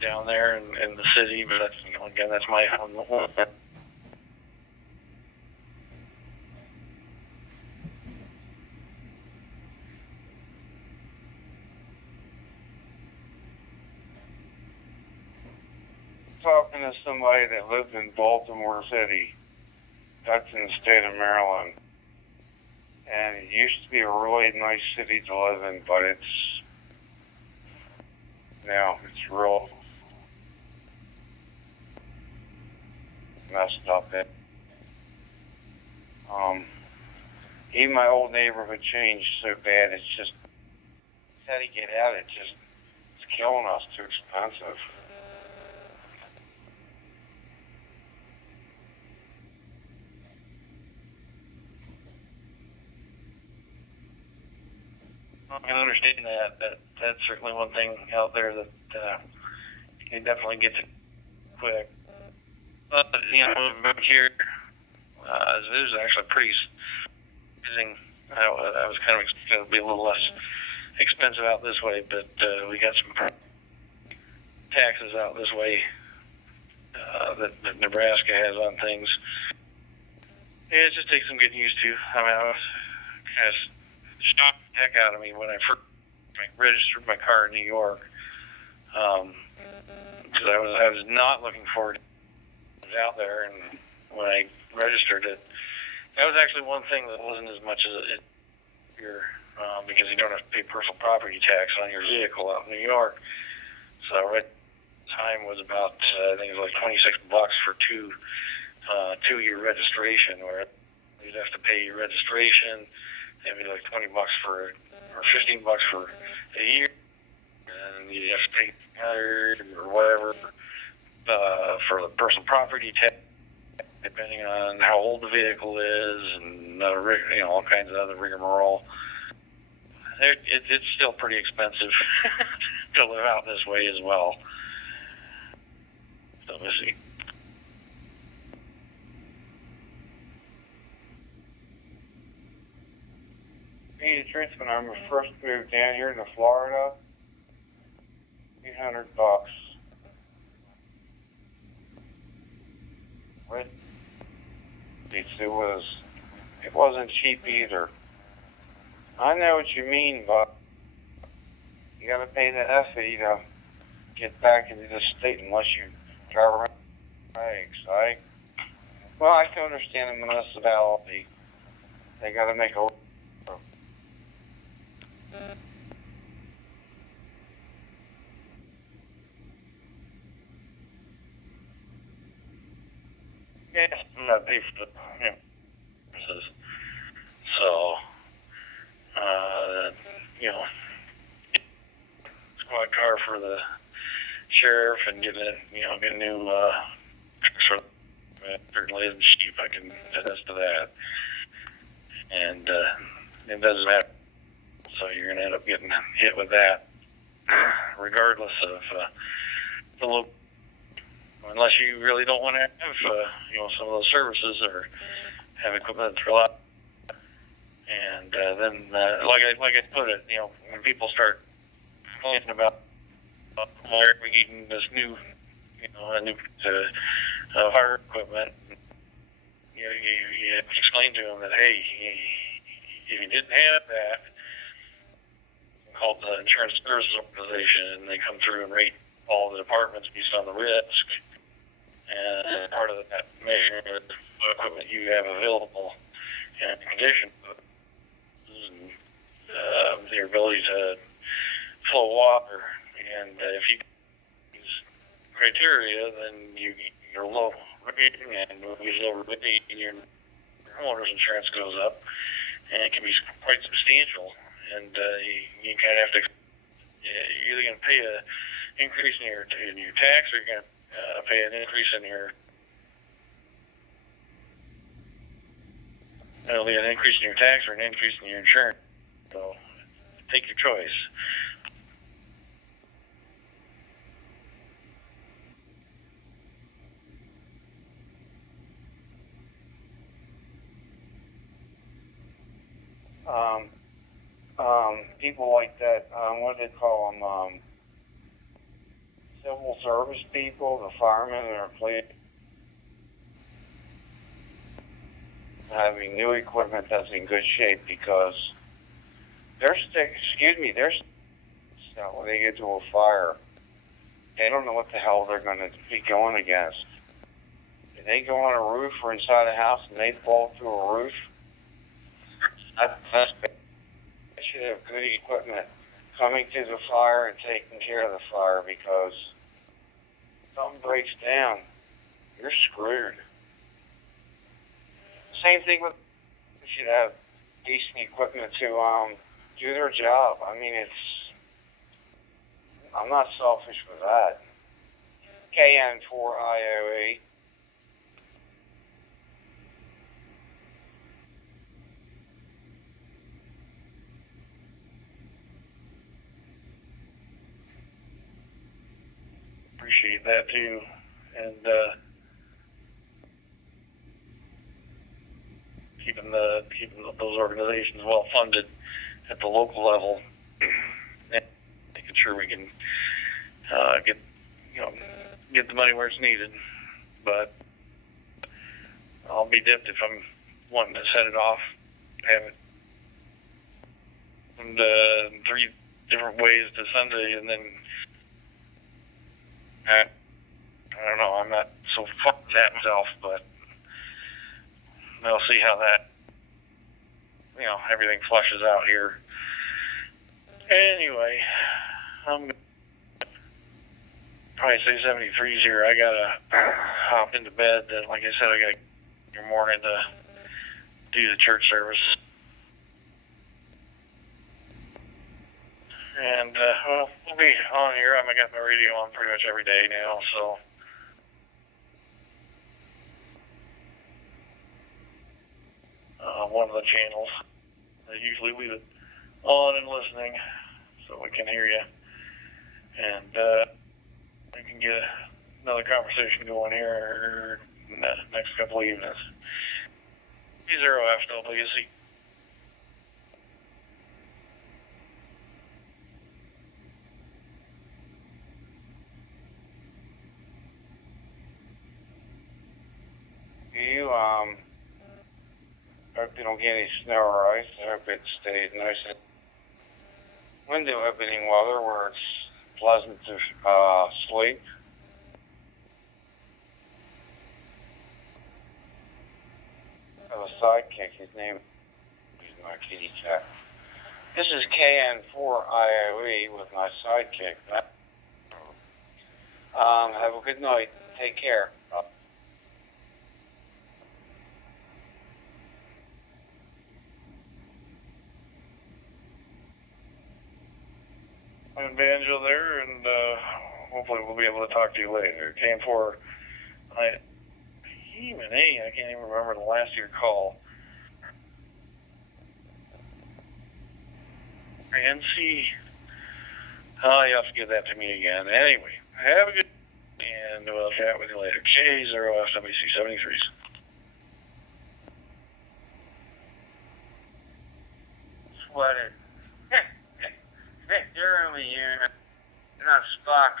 down there in the city, but that's, again, that's my own. Talking to somebody that lives in Baltimore City. That's in the state of Maryland. And it used to be a really nice city to live in, but it's real messed up. Even my old neighborhood changed so bad, it's just, how to get out, it's killing us, too expensive. I can understand that. That's certainly one thing out there that you definitely get to quick. But, back here, it was actually pretty amazing. I was kind of expecting it to be a little less expensive out this way, but we got some taxes out this way that Nebraska has on things. Yeah, it just takes some getting used to. I mean, I was kind of shocked the heck out of me when I first registered my car in New York, because I was not looking forward to it out there, and when I registered it, that was actually one thing that wasn't as much as it here, because you don't have to pay personal property tax on your vehicle out in New York. So time was about I think it was like $26 for two-year registration, where you'd have to pay your registration. It'd be like $20 or $15 for a year, and you have to pay or whatever for the personal property tax, depending on how old the vehicle is, and all kinds of other rigmarole. It's still pretty expensive to live out this way as well. So let's see. The truth, when I first moved down here to Florida, $800. It wasn't cheap either. I know what you mean, but you gotta pay the fee to get back into the state unless you drive around bags. Well, I can understand the municipality. They gotta make a yes, I'm not pay for the services. So, squad car for the sheriff and get a new sort of certainly isn't cheap. I can attest to that. And it doesn't matter. So you're going to end up getting hit with that, regardless of the local. Unless you really don't want to have some of those services or have equipment that's reliable. And then, like I put it, when people start complaining about why are we getting this new fire equipment, you have to explain to them that, hey, if you didn't have that, called the Insurance Services Organization, and they come through and rate all the departments based on the risk. And part of that measure is what equipment you have available in condition, and your ability to flow water. And if you use criteria, then you're low rating, and when you low rating, your homeowner's insurance goes up, and it can be quite substantial. And you kind of have to, you're either going to pay an increase in your tax, or you're going to pay an increase in your, it'll be an increase in your tax or an increase in your insurance. So take your choice. People like that, what do they call them? civil service people, the firemen and our police, having new equipment that's in good shape because they're when they get to a fire, they don't know what the hell they're going to be going against. If they go on a roof or inside a house and they fall through a roof, that's bad. They should have good equipment coming to the fire and taking care of the fire because if something breaks down, you're screwed. Same thing with, they should have decent equipment to do their job. I mean, I'm not selfish with that. KN4IOE. Appreciate that too. And keeping those organizations well funded at the local level, and making sure we can get the money where it's needed. But I'll be dipped if I'm wanting to set it off, have it in 3 different ways to Sunday, and then I don't know. I'm not so fucked with that myself, but we'll see how that, everything flushes out here. Anyway, I'm gonna probably say 73's here. I gotta hop into bed. Like I said, I gotta get in the morning to do the church service. And we'll be on here. I got my radio on pretty much every day now, so. One of the channels. I usually leave it on and listening so we can hear you. And we can get another conversation going here in the next couple of evenings. VE3UUU. Hope you don't get any snow or ice. I hope it stays nice and window opening weather where it's pleasant to sleep. I have a sidekick. His name is my kitty cat. This is KN4IOE with my sidekick. Have a good night. Take care. I'm Banjo there, and hopefully we'll be able to talk to you later. KN4, I can't even remember the last year call. NC. Oh, you have to give that to me again. Anyway, have a good and we'll chat with you later. K0FWC73s. Sweater. Jeremy here. Not Spock.